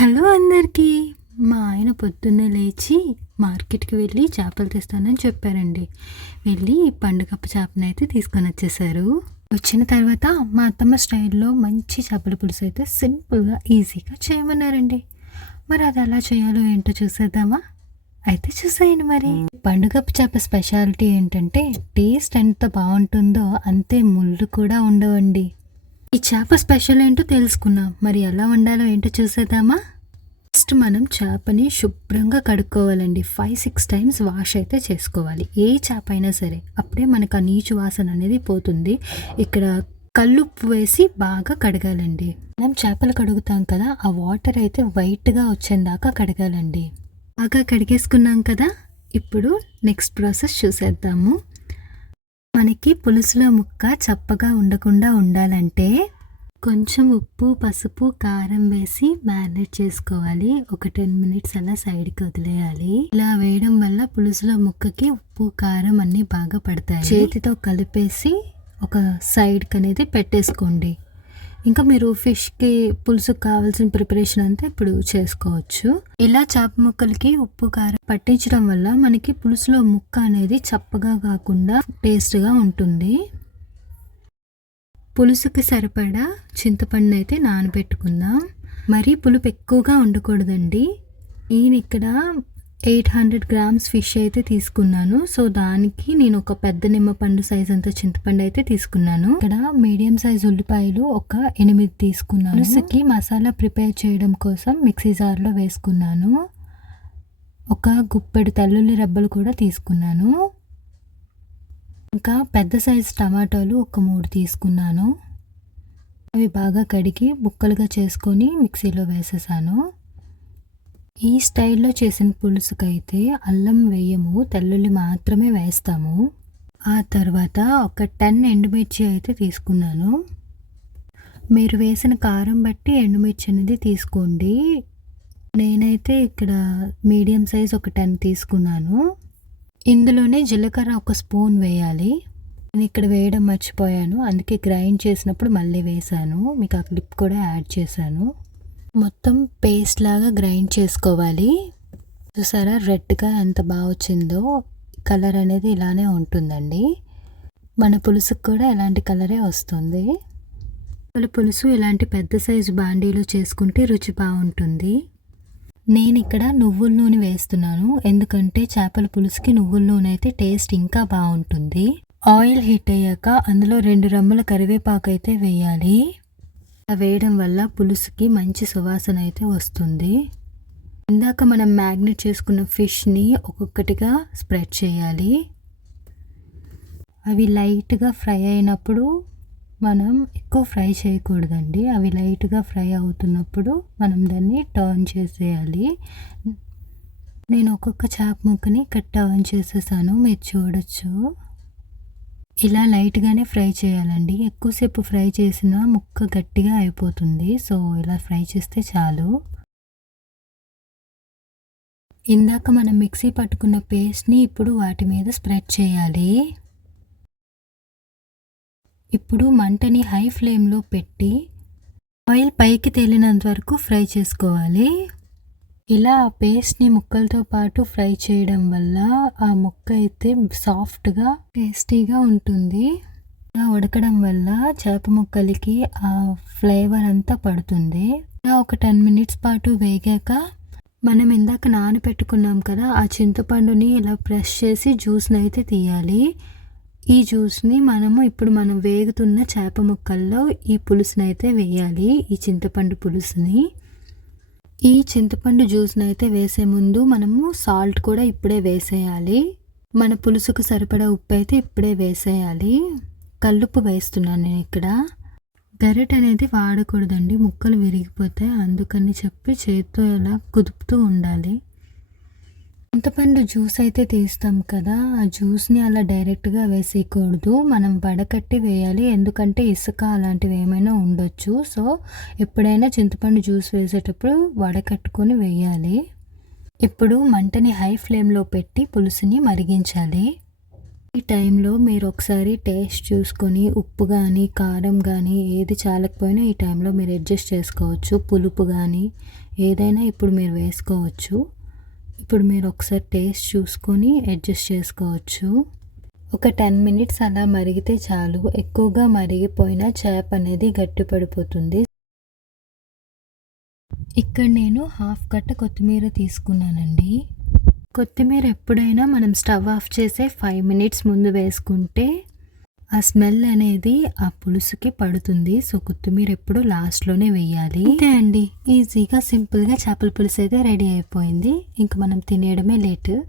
Hello అందరికీ. మా ఆయన పొద్దున్నే లేచి మార్కెట్కి వెళ్ళి చేపలు తెస్తానని చెప్పారండి. వెళ్ళి పండుగప్ప చేపను అయితే తీసుకొని వచ్చేసారు వచ్చిన తర్వాత మా అత్తమ్మ స్టైల్లో మంచి చేపల పులుసు అయితే సింపుల్గా ఈజీగా చేయమన్నారండి. మరి అది ఎలా చేయాలో ఏంటో చూసేద్దామా? అయితే చూసేయండి మరి. పండుగ చేప స్పెషాలిటీ ఏంటంటే టేస్ట్ ఎంత బాగుంటుందో అంతే ముళ్ళు కూడా ఉండవండి. ఈ చేప స్పెషల్ ఏంటో తెలుసుకున్నాం. మరి ఎలా వండాలో ఏంటో చూసేద్దామా? ఫస్ట్ మనం చేపని శుభ్రంగా కడుక్కోవాలండి. ఫైవ్ సిక్స్ టైమ్స్ వాష్ అయితే చేసుకోవాలి. ఏ చేప అయినా సరే అప్పుడే మనకు ఆ నీచు వాసన అనేది పోతుంది. ఇక్కడ కల్లుప్పు వేసి బాగా కడగాలండి. మనం చేపలు కడుగుతాం కదా ఆ వాటర్ అయితే వైట్గా వచ్చేదాకా కడగాలండి. బాగా కడిగేసుకున్నాం కదా ఇప్పుడు నెక్స్ట్ ప్రాసెస్ చూసేద్దాము. మనకి పులుసులో ముక్క చప్పగా ఉండకుండా ఉండాలంటే కొంచెం ఉప్పు పసుపు కారం వేసి మ్యారినేట్ చేసుకోవాలి. ఒక టెన్ మినిట్స్ అలా సైడ్కి వదిలేయాలి. ఇలా వేయడం వల్ల పులుసులో ముక్కకి ఉప్పు కారం అన్నీ బాగా పడతాయి. చేతితో కలిపేసి ఒక సైడ్కి అనేది పెట్టేసుకోండి. ఇంకా మీరు ఫిష్కి పులుసుకు కావాల్సిన ప్రిపరేషన్ అంతా ఇప్పుడు చేసుకోవచ్చు. ఇలా చేప ముక్కలకి ఉప్పు కారం పట్టించడం వల్ల మనకి పులుసులో ముక్క అనేది చప్పగా కాకుండా టేస్ట్గా ఉంటుంది. పులుసుకి సరిపడా చింతపండు అయితే నానబెట్టుకుందాం. మరీ పులుపు ఎక్కువగా ఉండకూడదండి. నేను ఇక్కడ ఎయిట్ హండ్రెడ్ గ్రామ్స్ ఫిష్ అయితే తీసుకున్నాను. సో దానికి నేను ఒక పెద్ద నిమ్మపండు సైజ్ అంత చింతపండు అయితే తీసుకున్నాను. ఇక్కడ మీడియం సైజ్ ఉల్లిపాయలు ఒక ఎనిమిది తీసుకున్నాను. పులుసుకి మసాలా ప్రిపేర్ చేయడం కోసం మిక్సీ జార్లో వేసుకున్నాను. ఒక గుప్పెడు తల్లుల్లి రబ్బలు కూడా తీసుకున్నాను. ఇంకా పెద్ద సైజు టమాటాలు ఒక మూడు తీసుకున్నాను. అవి బాగా కడిగి ముక్కలుగా చేసుకొని మిక్సీలో వేసేసాను. ఈ స్టైల్లో చేసిన పులుసుకైతే అల్లం వేయము తెల్లుల్లి మాత్రమే వేస్తాము. ఆ తర్వాత ఒక టెన్ ఎండుమిర్చి అయితే తీసుకున్నాను. మీరు వేసిన కారం బట్టి ఎండుమిర్చి అనేది తీసుకోండి. నేనైతే ఇక్కడ మీడియం సైజ్ ఒక టెన్ తీసుకున్నాను. ఇందులోనే జీలకర్ర ఒక స్పూన్ వేయాలి. నేను ఇక్కడ వేయడం మర్చిపోయాను. అందుకే గ్రైండ్ చేసినప్పుడు మళ్ళీ వేసాను మీకు ఆ క్లిప్ కూడా యాడ్ చేశాను. మొత్తం పేస్ట్ లాగా గ్రైండ్ చేసుకోవాలి. చూసారా రెడ్గా ఎంత బాగా వచ్చిందో. కలర్ అనేది ఇలానే ఉంటుందండి. మన పులుసుకు కూడా ఇలాంటి కలరే వస్తుంది. వాళ్ళ పులుసు ఇలాంటి పెద్ద సైజు బాండీలో చేసుకుంటే రుచి బాగుంటుంది. నేను ఇక్కడ నువ్వుల నూనె వేస్తున్నాను. ఎందుకంటే చేపల పులుసుకి నువ్వుల నూనె అయితే టేస్ట్ ఇంకా బాగుంటుంది. ఆయిల్ హీట్ అయ్యాక అందులో రెండు రమ్ముల కరివేపాకు అయితే వేయాలి. వేయడం వల్ల పులుసుకి మంచి సువాసన అయితే వస్తుంది. ఇందాక మనం మ్యాగ్నెట్ చేసుకున్న ఫిష్ని ఒక్కొక్కటిగా స్ప్రెడ్ చేయాలి. అవి లైట్గా ఫ్రై అయినప్పుడు మనం ఎక్కువ ఫ్రై చేయకూడదండి. అవి లైట్గా ఫ్రై అవుతున్నప్పుడు మనం దాన్ని టర్న్ చేసేయాలి. నేను ఒక్కొక్క చేప ముక్కని కట్ టర్న్ చేసేసాను. మీరు చూడొచ్చు. ఇలా లైట్గానే ఫ్రై చేయాలండి. ఎక్కువసేపు ఫ్రై చేసిన ముక్క గట్టిగా అయిపోతుంది. సో ఇలా ఫ్రై చేస్తే చాలు. ఇందాక మనం మిక్సీ పట్టుకున్న పేస్ట్ని ఇప్పుడు వాటి మీద స్ప్రెడ్ చేయాలి. ఇప్పుడు మంటని హై ఫ్లేమ్లో పెట్టి ఆయిల్ పైకి తేలినంత వరకు ఫ్రై చేసుకోవాలి. ఇలా ఆ పేస్ట్ని ముక్కలతో పాటు ఫ్రై చేయడం వల్ల ఆ ముక్క అయితే సాఫ్ట్గా టేస్టీగా ఉంటుంది. ఇలా ఉడకడం వల్ల చేప ముక్కలకి ఆ ఫ్లేవర్ అంతా పడుతుంది. ఇలా ఒక టెన్ మినిట్స్ పాటు వేగాక మనం ఇందాక నానబెట్టుకున్నాం కదా ఆ చింతపండుని ఇలా ప్రెస్ చేసి జ్యూస్ని అయితే తీయాలి. ఈ జ్యూస్ని మనము ఇప్పుడు మనం వేగుతున్న చేప ముక్కల్లో ఈ పులుసుని అయితే వేయాలి ఈ చింతపండు పులుసుని. ఈ చింతపండు జ్యూస్ని అయితే వేసే ముందు మనము సాల్ట్ కూడా ఇప్పుడే వేసేయాలి. మన పులుసుకు సరిపడా ఉప్పు అయితే ఇప్పుడే వేసేయాలి. కల్లుప్పు వేస్తున్నాను నేను ఇక్కడ. గరిట అనేది వాడకూడదండి ముక్కలు విరిగిపోతాయి అందుకని చెప్పి చేతితో ఎలా కుదుపుతూ ఉండాలి. చింతపండు జ్యూస్ అయితే తీస్తాం కదా ఆ జ్యూస్ని అలా డైరెక్ట్గా వేసేయకూడదు. మనం వడకట్టి వేయాలి ఎందుకంటే ఇసుక అలాంటివి ఏమైనా ఉండొచ్చు. సో ఎప్పుడైనా చింతపండు జ్యూస్ వేసేటప్పుడు వడకట్టుకొని వేయాలి. ఇప్పుడు మంటని హై ఫ్లేమ్లో పెట్టి పులుసుని మరిగించాలి. ఈ టైంలో మీరు ఒకసారి టేస్ట్ చూసుకొని ఉప్పు కానీ కారం కానీ ఏది చాలకపోయినా ఈ టైంలో మీరు అడ్జస్ట్ చేసుకోవచ్చు. పులుపు కానీ ఏదైనా ఇప్పుడు మీరు వేసుకోవచ్చు. ఇప్పుడు మీరు ఒకసారి టేస్ట్ చూసుకొని అడ్జస్ట్ చేసుకోవచ్చు. ఒక టెన్ మినిట్స్ అలా మరిగితే చాలు. ఎక్కువగా మరిగిపోయిన చేప అనేది గట్టి పడిపోతుంది. ఇక్కడ నేను హాఫ్ కట్ట కొత్తిమీర తీసుకున్నానండి. కొత్తిమీర ఎప్పుడైనా మనం స్టవ్ ఆఫ్ చేసే ఫైవ్ మినిట్స్ ముందు వేసుకుంటే ఆ స్మెల్ అనేది ఆ పులుసుకి పడుతుంది. సో కొత్తిమీర ఎప్పుడు లాస్ట్లోనే వేయాలి. అంతే అండి. ఈజీగా సింపుల్గా చేపల పులుసు అయితే రెడీ అయిపోయింది. ఇంక మనం తినేయడమే లేట్.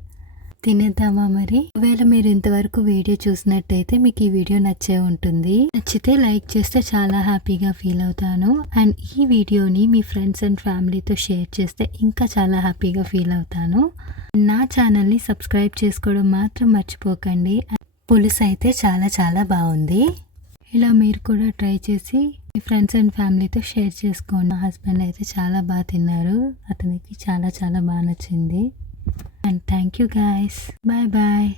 తినేద్దామా మరి? ఒకవేళ మీరు ఇంతవరకు వీడియో చూసినట్టయితే మీకు ఈ వీడియో నచ్చే ఉంటుంది. నచ్చితే లైక్ చేస్తే చాలా హ్యాపీగా ఫీల్ అవుతాను. అండ్ ఈ వీడియోని మీ ఫ్రెండ్స్ అండ్ ఫ్యామిలీతో షేర్ చేస్తే ఇంకా చాలా హ్యాపీగా ఫీల్ అవుతాను. నా ఛానల్ని సబ్స్క్రైబ్ చేసుకోవడం మాత్రం మర్చిపోకండి. పులుసు అయితే చాలా చాలా బాగుంది. ఇలా మీరు కూడా ట్రై చేసి మీ ఫ్రెండ్స్ అండ్ ఫ్యామిలీతో షేర్ చేసుకోండి. మా హస్బెండ్ అయితే చాలా బాగా తిన్నారు. అతనికి చాలా చాలా బాగా నచ్చింది. And thank you guys. Bye bye.